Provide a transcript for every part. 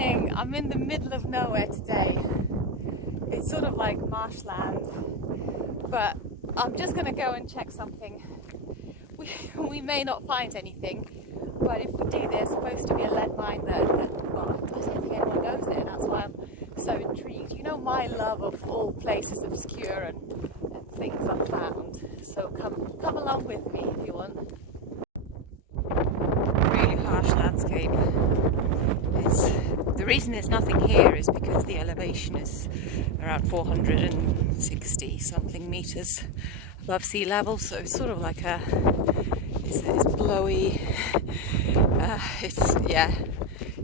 morning. I'm in the middle of nowhere today. It's sort of like marshland, but I'm just going to go and check something. We may not find anything, but if we do, there's supposed to be a lead mine there. Well, I don't think anyone goes there, that's why I'm so intrigued. You know my love of all places obscure and things unfound. So come along with me if you want. Really harsh landscape. The reason there's nothing here is because the elevation is around 460 something meters above sea level, so it's sort of like it's blowy.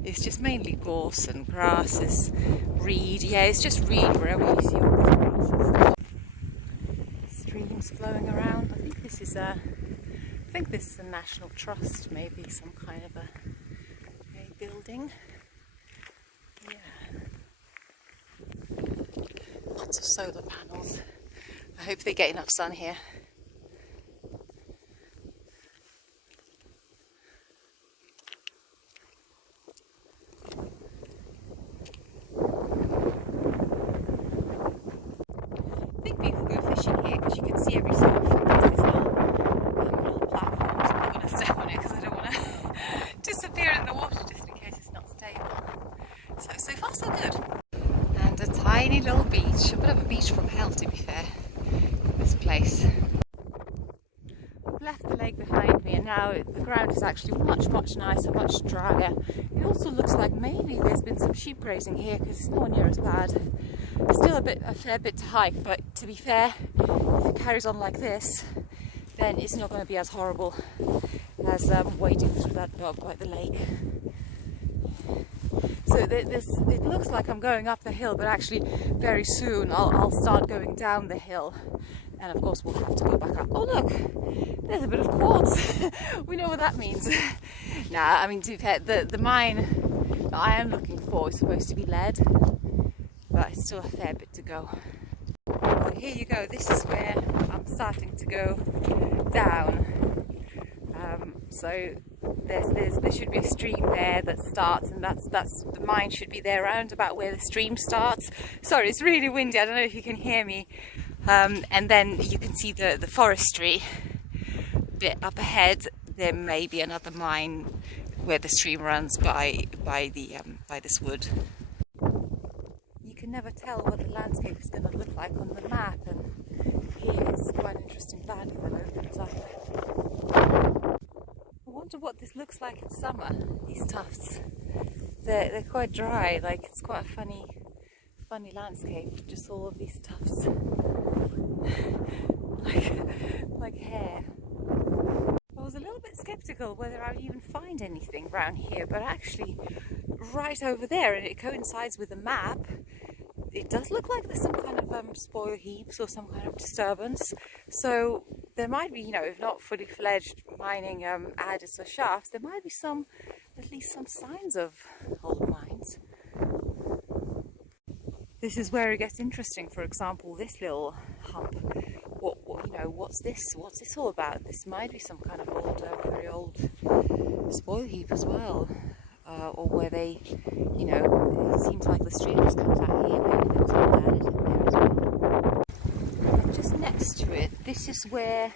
It's just mainly gorse and grasses, reed. Yeah, it's just reed wherever you see all these grasses. Streams flowing around. I think this is a National Trust, maybe some kind of a building. Yeah. Lots of solar panels. I hope they get enough sun here. I think people go fishing here because you can see every so often there's this little platform. So I'm not going to step on it because I don't want to disappear in the water just in case it's not stable. So far so good. And a tiny little beach, a bit of a beach from hell to be fair, this place. I've left the lake behind me and now the ground is actually much nicer, much drier. It also looks like maybe there's been some sheep grazing here because it's nowhere near as bad. Still a fair bit to hike, but to be fair, if it carries on like this, then it's not going to be as horrible as wading through that bog by the lake. So it looks like I'm going up the hill, but actually very soon I'll start going down the hill, and of course we'll have to go back up. Oh look, there's a bit of quartz. We know what that means. Nah, I mean to be fair, the mine that I am looking for is supposed to be lead, but it's still a fair bit to go. Well, here you go, this is where I'm starting to go down. So there should be a stream there that starts, and that's the mine should be there around about where the stream starts. Sorry, it's really windy, I don't know if you can hear me. And then you can see the forestry bit up ahead. There may be another mine where the stream runs by this wood. You can never tell what the landscape is going to look like on the map, and here it's quite an interesting valley that opens up. I wonder what this looks like in summer, these tufts. They're quite dry, like it's quite a funny landscape, just all of these tufts. like hair. I was a little bit skeptical whether I would even find anything around here, but actually right over there, and it coincides with the map, it does look like there's some kind of spoil heaps or some kind of disturbance. So there might be, if not fully fledged mining adits or shafts, there might be at least some signs of old mines. This is where it gets interesting. For example, this little hump. What's this? What's this all about? This might be some kind of old, very old spoil heap as well. Or where they, it seems like the stream just comes out here, maybe there was an adit in there as well. And just next to it, this is where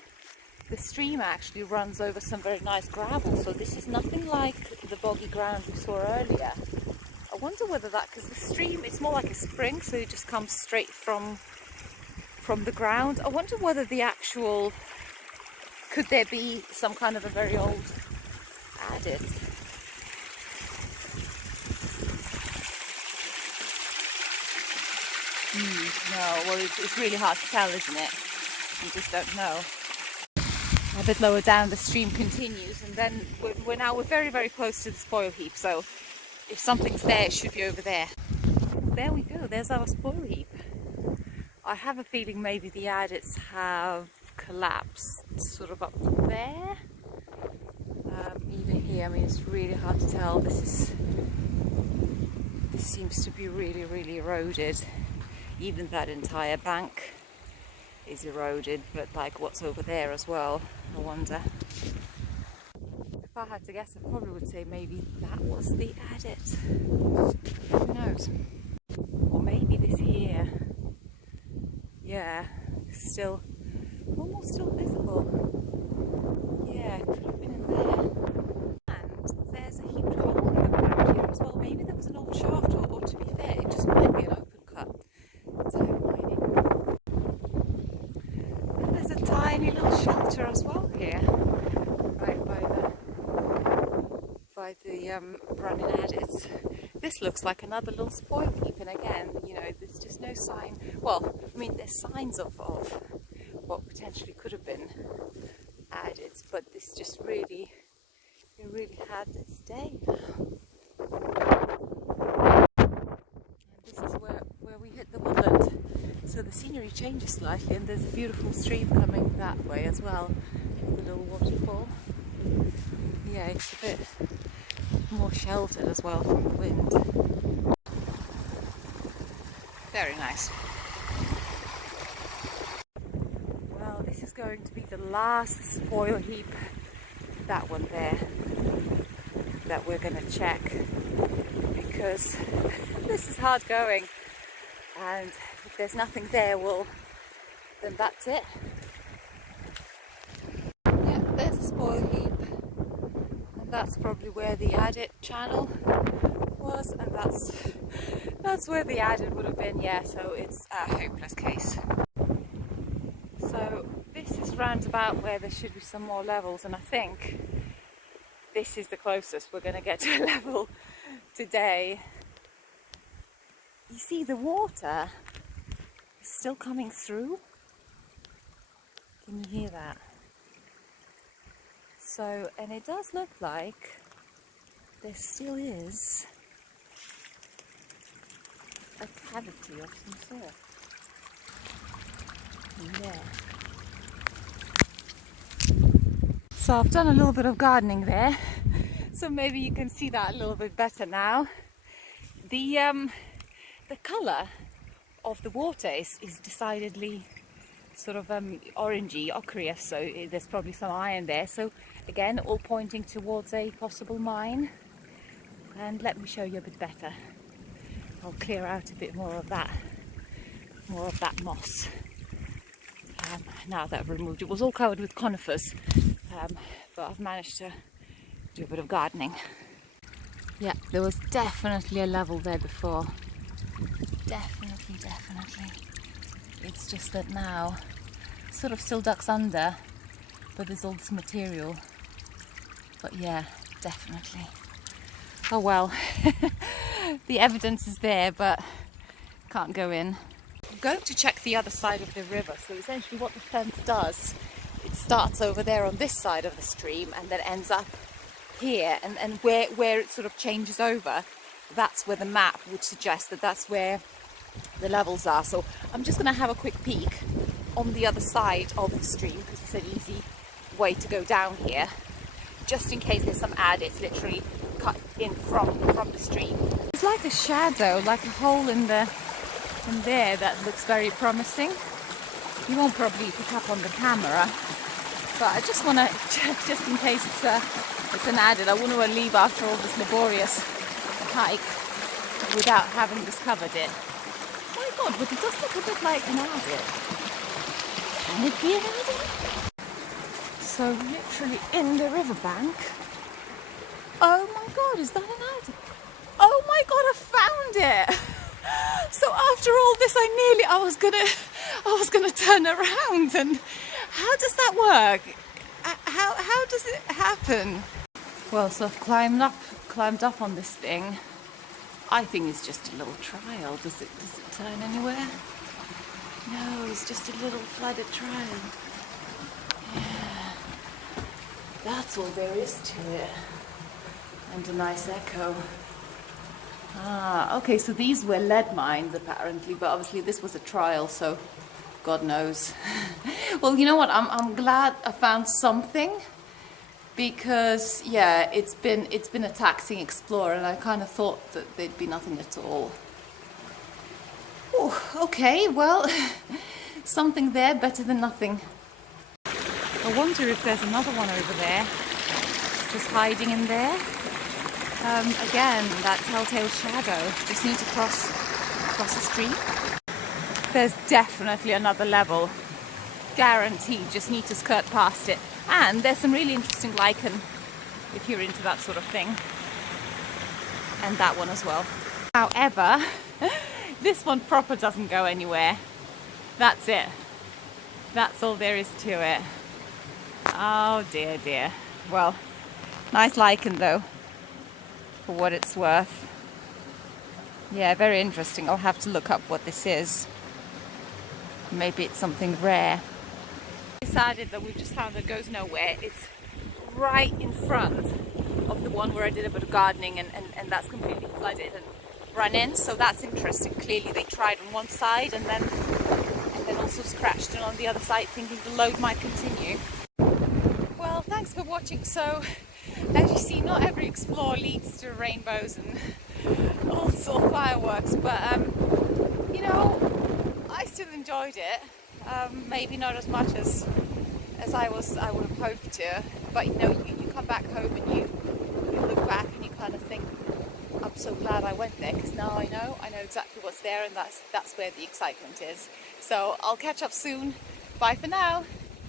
the stream actually runs over some very nice gravel, so this is nothing like the boggy ground we saw earlier. I wonder whether because the stream, it's more like a spring, so it just comes straight from the ground. I wonder whether could there be some kind of a very old adit? No, well it's really hard to tell, isn't it? You just don't know. A bit lower down the stream continues, and then we're very close to the spoil heap, so if something's there it should be over there. There we go, there's our spoil heap. I have a feeling maybe the adits have collapsed sort of up there. Even here, I mean it's really hard to tell. This seems to be really eroded. Even that entire bank is eroded, but like what's over there as well, I wonder. If I had to guess, I probably would say maybe that was the adit. Who knows? Or maybe this here. Yeah, still, almost still visible. Yeah, it could have been in there. And there's a huge hole in the ground here as well. Maybe there was an old shaft, or to be fair, it just might be an open cut. Type mining. And there's a tiny little shelter as well here, right by the running adits. This looks like another little spoil heap, and again, you know, there's just no sign. Well, I mean, there's signs of what potentially could have been adits, but this just really, it really had this day. And this is where we hit the woodland. So the scenery changes slightly, and there's a beautiful stream coming that way as well, with a little waterfall. Yeah, it's a bit more sheltered as well from the wind. Very nice. Well, this is going to be the last spoil heap, that one there, that we're going to check, because this is hard going, and if there's nothing there, well, then that's it. Yeah, there's a spoil heap. That's probably where the adit channel was, and that's where the adit would have been. Yeah, so it's a hopeless case. So this is round about where there should be some more levels, and I think this is the closest we're going to get to a level today. You see the water is still coming through. Can you hear that? So, and it does look like there still is a cavity of some sort in there. So I've done a little bit of gardening there, so maybe you can see that a little bit better now. The colour of the water is decidedly sort of orangey, ochreous, so there's probably some iron there. So again, all pointing towards a possible mine. And let me show you a bit better. I'll clear out a bit more of that moss. Now that I've removed it, was all covered with conifers, but I've managed to do a bit of gardening. Yeah, there was definitely a level there before. Definitely. It's just that now it sort of still ducks under, but there's all this material. But yeah, definitely. Oh well, the evidence is there, but can't go in. I'm going to check the other side of the river. So essentially what the fence does, it starts over there on this side of the stream and then ends up here, and where it sort of changes over, that's where the map would suggest that that's where the levels are. So I'm just going to have a quick peek on the other side of the stream, because it's an easy way to go down here, just in case there's some adits literally cut in from the stream. It's like a shadow, like a hole in there that looks very promising. You won't probably pick up on the camera, but I just want to check, just in case it's an adit. I wouldn't want to leave after all this laborious hike without having discovered it. Oh my god, but it does look a bit like an adit. Can it be an adit? So literally in the riverbank. Oh my god, is that an adit? Oh my god, I found it! So after all this, I was gonna turn around, and how does that work? How does it happen? Well, so I've climbed up on this thing. I think it's just a little trial. Does it turn anywhere? No, it's just a little flooded trial. Yeah, that's all there is to it. And a nice echo. Ah, okay, so these were lead mines apparently, but obviously this was a trial, so God knows. Well, you know what? I'm glad I found something, because yeah, it's been a taxing explorer, and I kind of thought that there'd be nothing at all. Oh, okay, well, something there, better than nothing. I wonder if there's another one over there. just hiding in there. Again, that telltale shadow. Just need to cross the stream. There's definitely another level. Guaranteed, just need to skirt past it. And there's some really interesting lichen if you're into that sort of thing. And that one as well. However, this one proper doesn't go anywhere. That's it. That's all there is to it. Oh dear, dear. Well, nice lichen though, for what it's worth. Yeah, very interesting. I'll have to look up what this is. Maybe it's something rare. Decided that we've just found that goes nowhere. It's right in front of the one where I did a bit of gardening, and that's completely flooded and run in. So that's interesting. Clearly they tried on one side and then also scratched it on the other side, thinking the load might continue. Well, thanks for watching. So as you see, not every explore leads to rainbows and all sorts of fireworks, but you know, I still enjoyed it. Maybe not as much as I would have hoped to, but you know, you come back home and you look back and you kind of think, I'm so glad I went there, because now I know exactly what's there, and that's where the excitement is. So I'll catch up soon. Bye for now.